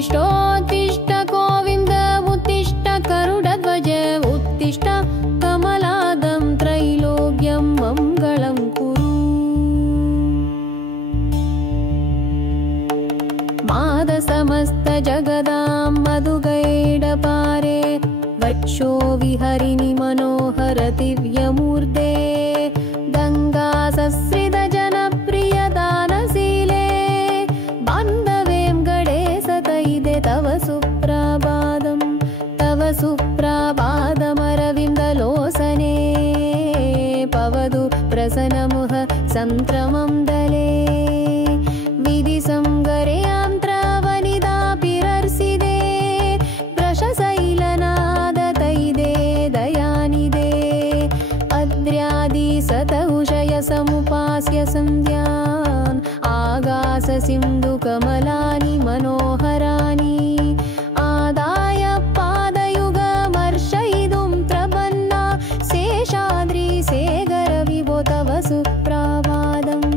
उत्तिष्ठोत्तिष्ठ गोविन्द उत्तिष्ठ गरुडध्वज उत्तिष्ठ कमलादं त्रैलोक्यं मङ्गलं कुरु। माद समस्त जगदां मधुगैडपारे वक्षो विहरिणि मनोहर दिव्यमूर्ते गंगा सस्रित जनप्रिय दानशीले बान्धवें गणेशतैदे तव सुप्रभातमरविन्दलोचने पवतु प्रसन्नमुह संत्रमं दले विधिसंगरयां त्रवनिदापिरर्सिदे वृषशैलनादतैदे दयानिदे अद्र्यादिशतहुषय समुपास्य सन्ध्यान् आगाससिन्धुकमलानि मनोहराणि आदाय पादयुगमर्शयितुं प्रपन्ना शेषाद्रिशेखरविभो तव सुप्रभातम्।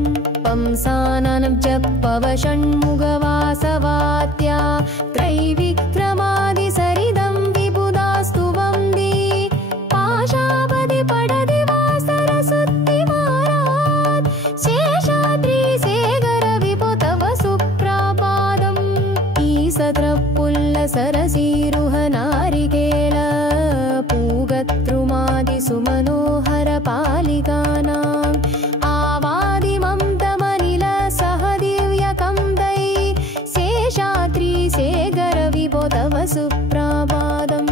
पंसाननब्जपवषण्मुखवासवात्या त्रैविक्रमादिसरिदं विबुधास्तु वन्दे पाशापति पडति वासरसुत्तिमारात् शेषाद्रिशेखरविभो तव सुप्रभातम्। ईसत्रपुल्लसरसीरुहनारिकेल पूगत्रुमादिसुमनोहर पालिकानाम् आवादिमं सहदिव्यकन्दै शेषाद्रिशेखरविभो तव सुप्रभातम्।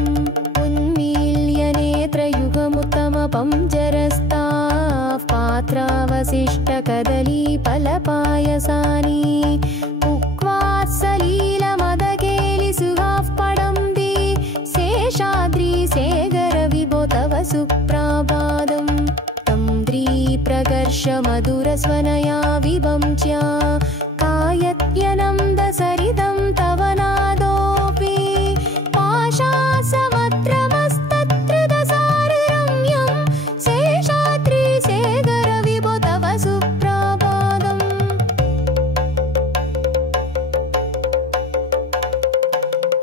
उन्मील्य नेत्रयुगमुत्तमपञ्जरस्ताः पात्रावशिष्टकदलीफलपायसानि उक्वात्सलीलमदकेलिसुगाः पडन्ति शेषाद्रिशेखरविभो तव सुप्रभातम्। तन्द्रीप्रकर्षमधुरस्वनया विवंच्या कायत्यनन्दसरितं तव नादोऽपि पाशासमत्रमस्तत्कृतसाररम्यं शेषाद्रिशेखरविभो तव सुप्रभातम्।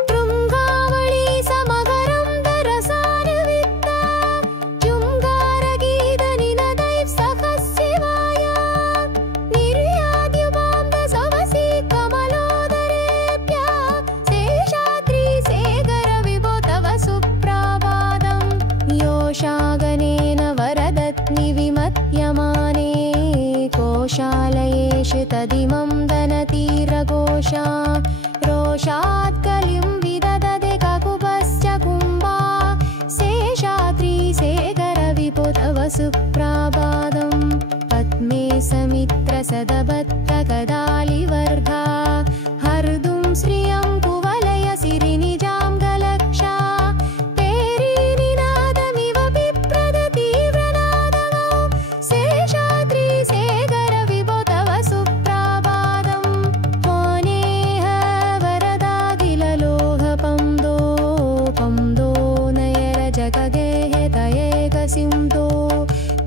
तृङ्गावळी समगरं दरसानुवित्ता चुङ्गारगीतनिनदैः सहस्यवाय निर्याद्युपान्तसवसि कमलोदरेभ्यः शेषाद्रिशेखरविभो तव सुप्रभातम्। योषागनेन वरदत्निविमत्यमाने कोशालयेषु तदिमं धनतीरघोषा रोषात् कलिं विदधते ककुभश्च कुम्भा शेषाद्रिशेखरविभो तव सुप्रभातम्। पद्मे समित्रसदभद्रकदालिवर्गा हर्दुं श्रियं कुवलय सिरिनिजां गलक्षा पेरीनिनादमिव बिभ्रदतीव्रनादगौ शेषाद्रिशेखरविभो तव सुप्रभातम्। मोनेह वरदाखिललोहपंदो पंदो नयर जगगेह तयेकसिंधो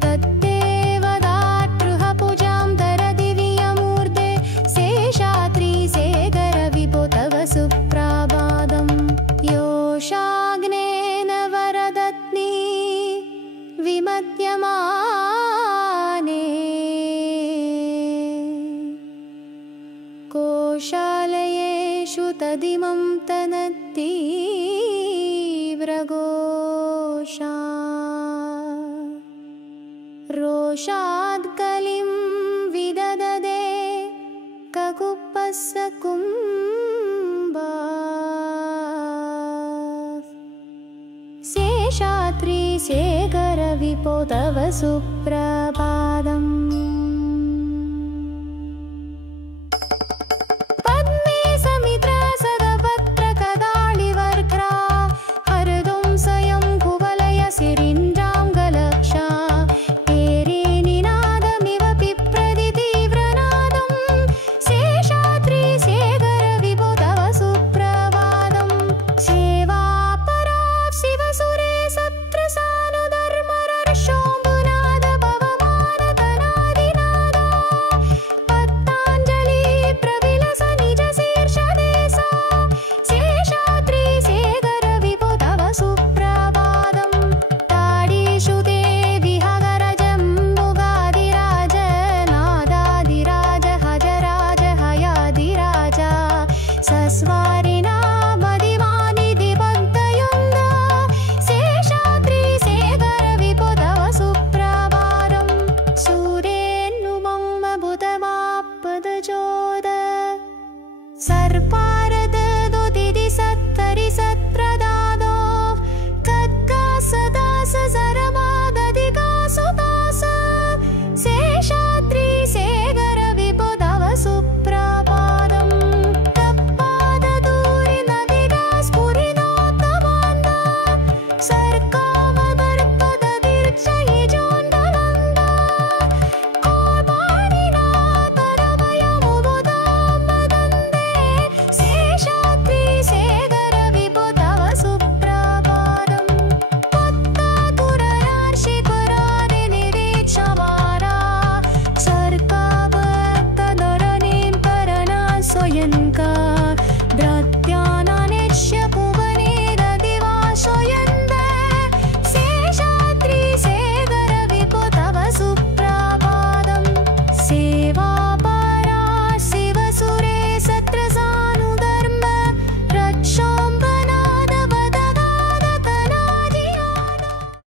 तद्देवदातृहपुजां दरदिव्यमूर्ते शेषाद्रिशेखरविभो तव सुप्रभातम्। योषाग्नेन वरदत्नि विमध्यमाने कोशालयेषु तदिमं तनतीव्रघोषा रोषात् कलिं विदधते ककुभस्य कुम्भा शेषाद्रिशेखरविभो तव सुप्रभातम्। पद्मे समित्रसदभद्रकदालिवर्घ्रा हरदुं स्वयं कुवलय सिरिन्द्रां गलक्षा पेरीनिनादमिव बिभ्रदितीव्रनादं शेषाद्रिशेखरविभो तव सुप्रभातम्। सेवापरा शिवसुरे सत्रसानुधर्मरर्षोऽम्बुनाद भवमा सायङ्काले